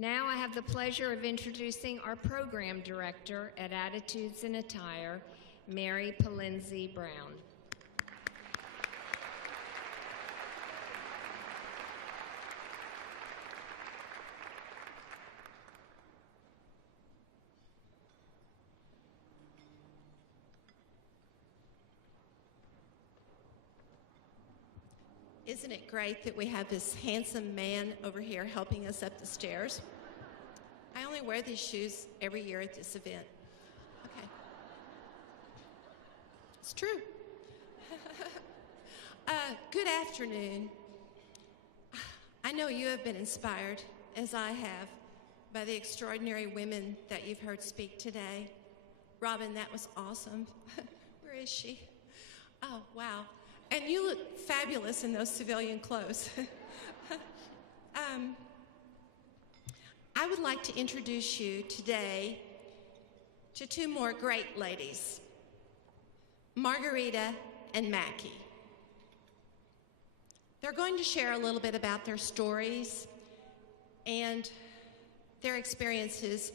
Now I have the pleasure of introducing our program director at Attitudes and Attire, Mary Palinzi Brown. Isn't it great that we have this handsome man over here helping us up the stairs? I only wear these shoes every year at this event. Okay. It's true. Good afternoon. I know you have been inspired, as I have, by the extraordinary women that you've heard speak today. Robin, that was awesome. Where is she? Oh, wow. And you look fabulous in those civilian clothes. I would like to introduce you today to two more great ladies, Margarita and Mackie. They're going to share a little bit about their stories and their experiences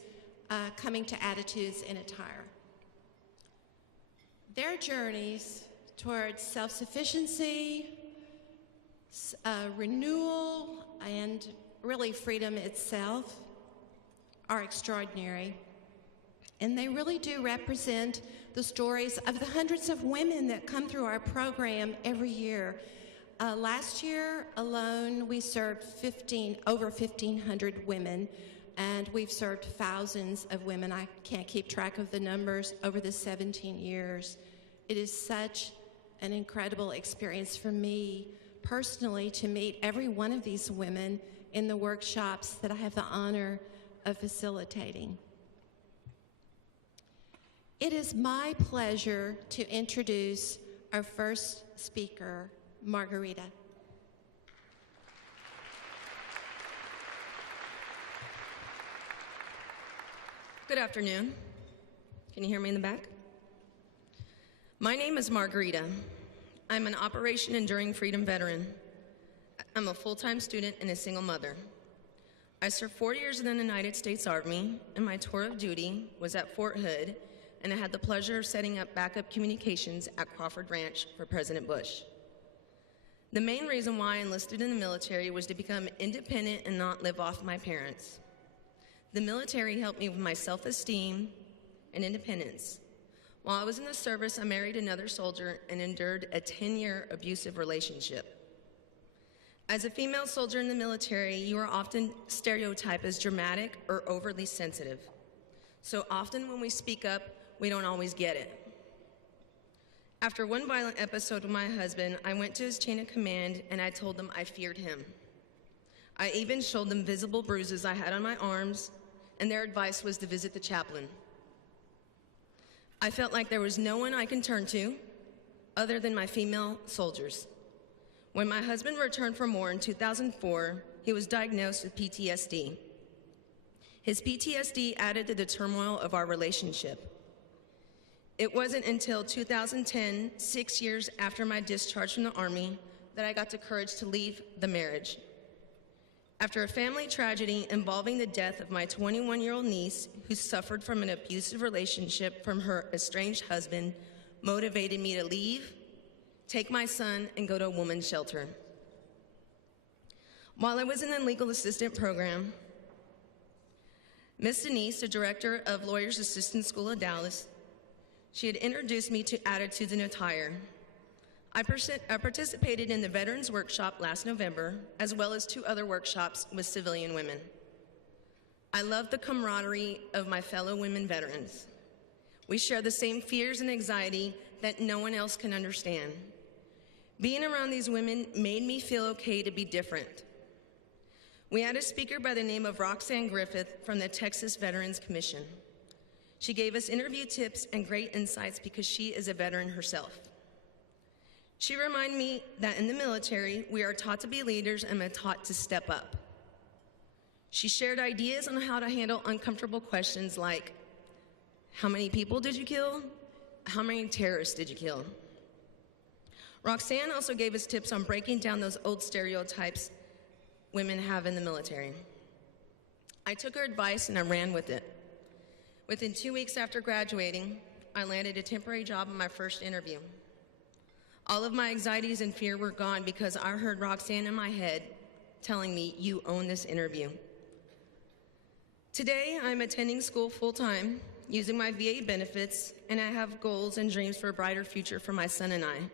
coming to Attitudes and Attire. Their journeys towards self-sufficiency, renewal, and really freedom itself are extraordinary. And they really do represent the stories of the hundreds of women that come through our program every year. Last year alone, we served over 1,500 women, and we've served thousands of women. I can't keep track of the numbers over the 17 years. It is such an incredible experience for me personally to meet every one of these women in the workshops that I have the honor of facilitating. It is my pleasure to introduce our first speaker, Margarita. Good afternoon. Can you hear me in the back? My name is Margarita. I'm an Operation Enduring Freedom veteran. I'm a full-time student and a single mother. I served 4 years in the United States Army, and my tour of duty was at Fort Hood, and I had the pleasure of setting up backup communications at Crawford Ranch for President Bush. The main reason why I enlisted in the military was to become independent and not live off my parents. The military helped me with my self-esteem and independence. While I was in the service, I married another soldier and endured a 10-year abusive relationship. As a female soldier in the military, you are often stereotyped as dramatic or overly sensitive. So often when we speak up, we don't always get it. After one violent episode with my husband, I went to his chain of command and I told them I feared him. I even showed them visible bruises I had on my arms, and their advice was to visit the chaplain. I felt like there was no one I can turn to other than my female soldiers. When my husband returned from war in 2004, he was diagnosed with PTSD. His PTSD added to the turmoil of our relationship. It wasn't until 2010, 6 years after my discharge from the Army, that I got the courage to leave the marriage. After a family tragedy involving the death of my 21-year-old niece, who suffered from an abusive relationship from her estranged husband, motivated me to leave, take my son, and go to a woman's shelter. While I was in the legal assistant program, Miss Denise, the director of Lawyers Assistance School of Dallas, she had introduced me to Attitudes and Attire. I participated in the Veterans Workshop last November, as well as 2 other workshops with civilian women. I love the camaraderie of my fellow women veterans. We share the same fears and anxiety that no one else can understand. Being around these women made me feel okay to be different. We had a speaker by the name of Roxanne Griffith from the Texas Veterans Commission. She gave us interview tips and great insights because she is a veteran herself. She reminded me that in the military, we are taught to be leaders and are taught to step up. She shared ideas on how to handle uncomfortable questions like, how many people did you kill? How many terrorists did you kill? Roxanne also gave us tips on breaking down those old stereotypes women have in the military. I took her advice and I ran with it. Within 2 weeks after graduating, I landed a temporary job in my first interview. All of my anxieties and fear were gone because I heard Roxanne in my head telling me, "You own this interview." Today, I'm attending school full-time, using my VA benefits, and I have goals and dreams for a brighter future for my son and I.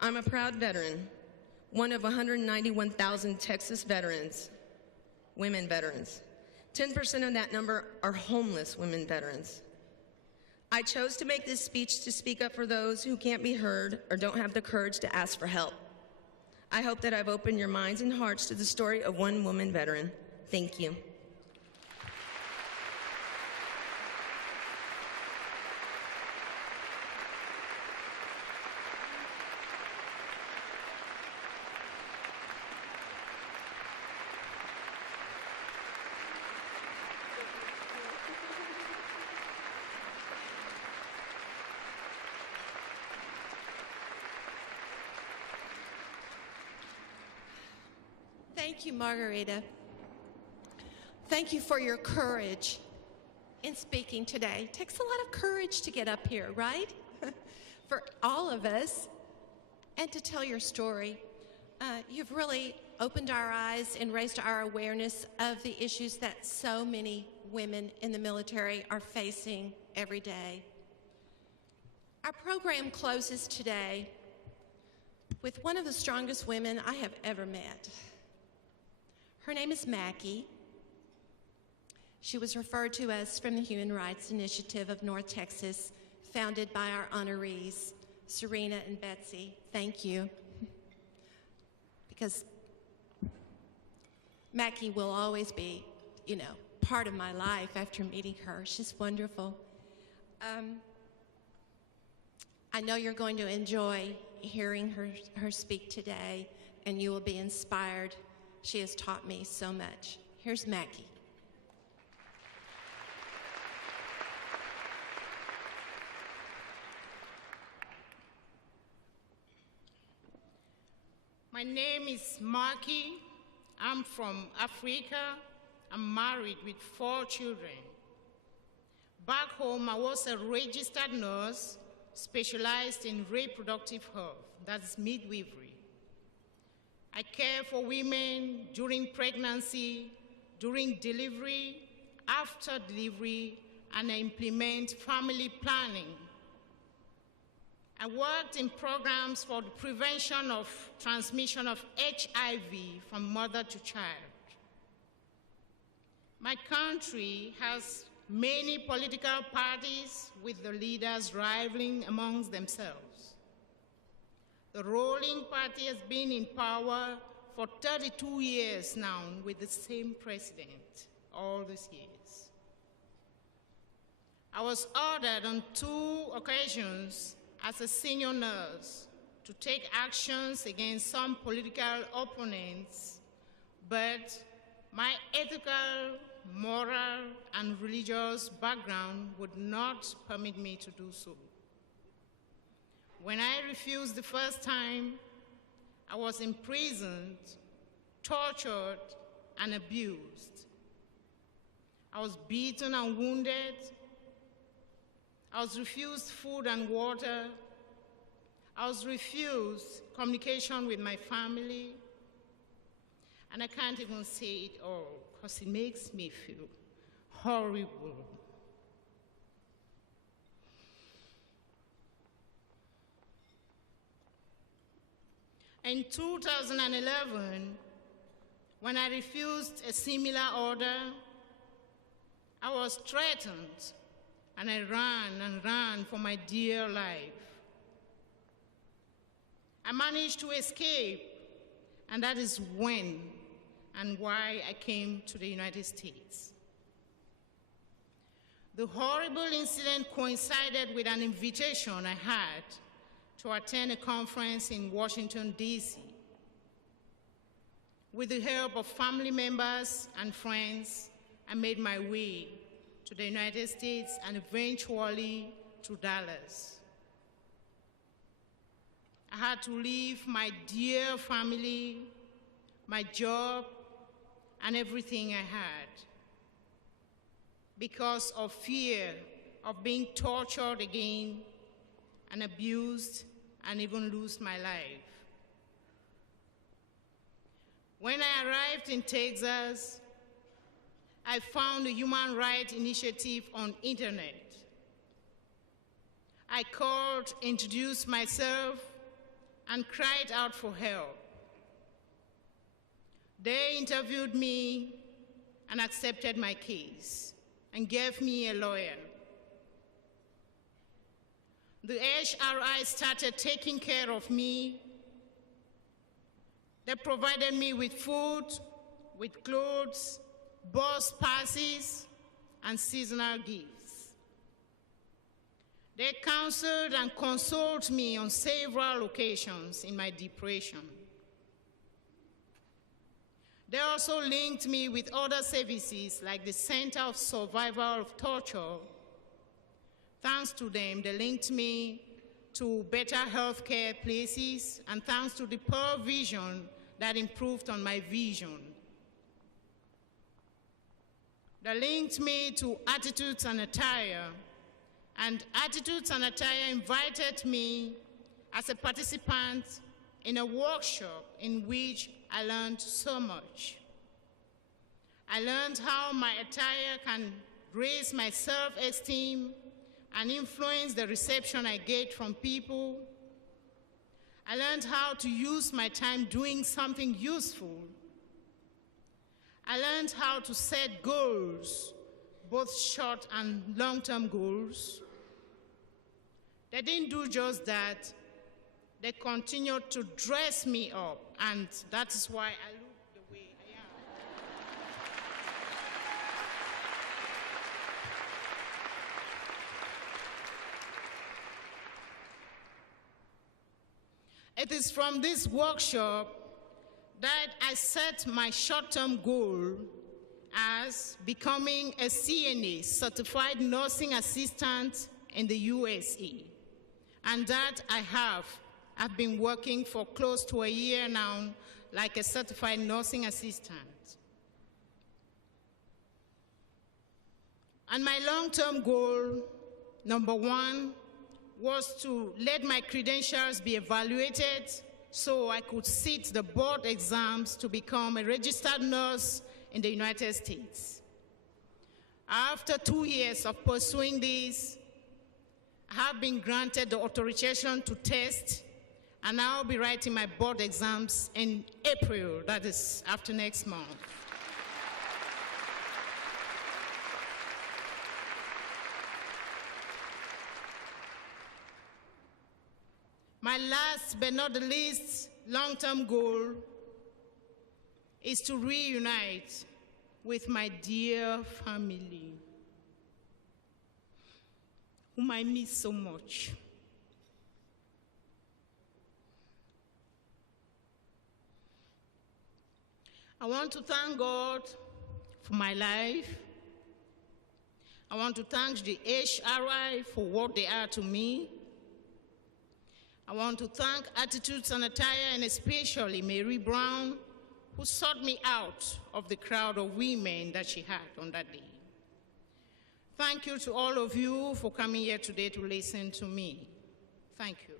I'm a proud veteran, one of 191,000 Texas veterans, women veterans. 10% of that number are homeless women veterans. I chose to make this speech to speak up for those who can't be heard or don't have the courage to ask for help. I hope that I've opened your minds and hearts to the story of one woman veteran. Thank you. Thank you, Margarita. Thank you for your courage in speaking today. It takes a lot of courage to get up here, right? For all of us, and to tell your story. You've really opened our eyes and raised our awareness of the issues that so many women in the military are facing every day. Our program closes today with one of the strongest women I have ever met. Her name is Mackie. She was referred to us from the Human Rights Initiative of North Texas, founded by our honorees, Serena and Betsy. Thank you. Because Mackie will always be, part of my life after meeting her. She's wonderful. I know you're going to enjoy hearing her speak today, and you will be inspired. She has taught me so much. Here's Mackie. My name is Mackie. I'm from Africa. I'm married with 4 children. Back home, I was a registered nurse specialized in reproductive health, that's midwifery. I care for women during pregnancy, during delivery, after delivery, and I implement family planning. I worked in programs for the prevention of transmission of HIV from mother to child. My country has many political parties with the leaders rivaling amongst themselves. The ruling party has been in power for 32 years now with the same president all these years. I was ordered on 2 occasions as a senior nurse to take actions against some political opponents, but my ethical, moral, and religious background would not permit me to do so. When I refused the first time, I was imprisoned, tortured, and abused. I was beaten and wounded. I was refused food and water. I was refused communication with my family. And I can't even say it all because it makes me feel horrible. In 2011, when I refused a similar order, I was threatened, and I ran and ran for my dear life. I managed to escape, and that is when and why I came to the United States. The horrible incident coincided with an invitation I had to attend a conference in Washington, D.C. With the help of family members and friends, I made my way to the United States and eventually to Dallas. I had to leave my dear family, my job, and everything I had because of fear of being tortured again and abused and even lose my life. When I arrived in Texas, I found a human rights initiative on internet. I called, introduced myself, and cried out for help. They interviewed me and accepted my case and gave me a lawyer. The HRI started taking care of me. They provided me with food, with clothes, bus passes, and seasonal gifts. They counseled and consoled me on several occasions in my depression. They also linked me with other services like the Center of Survival of Torture. Thanks to them, they linked me to better healthcare places, and thanks to the Pearl Vision that improved on my vision. They linked me to Attitudes and Attire, and Attitudes and Attire invited me as a participant in a workshop in which I learned so much. I learned how my attire can raise my self-esteem and influence the reception I get from people. I learned how to use my time doing something useful. I learned how to set goals, both short and long-term goals. They didn't do just that. They continued to dress me up, and that is why I look the way I am. It is from this workshop that I set my short-term goal as becoming a CNA, Certified Nursing Assistant in the USA. And that I have. I've been working for close to a year now like a certified nursing assistant. And my long-term goal, number one, was to let my credentials be evaluated so I could sit the board exams to become a registered nurse in the United States. After 2 years of pursuing this, I have been granted the authorization to test, and I'll be writing my board exams in April, that is after next month. My last but not the least long-term goal is to reunite with my dear family, whom I miss so much. I want to thank God for my life. I want to thank the HRI for what they are to me. I want to thank Attitudes and Attire, and especially Mary Brown, who sought me out of the crowd of women that she had on that day. Thank you to all of you for coming here today to listen to me. Thank you.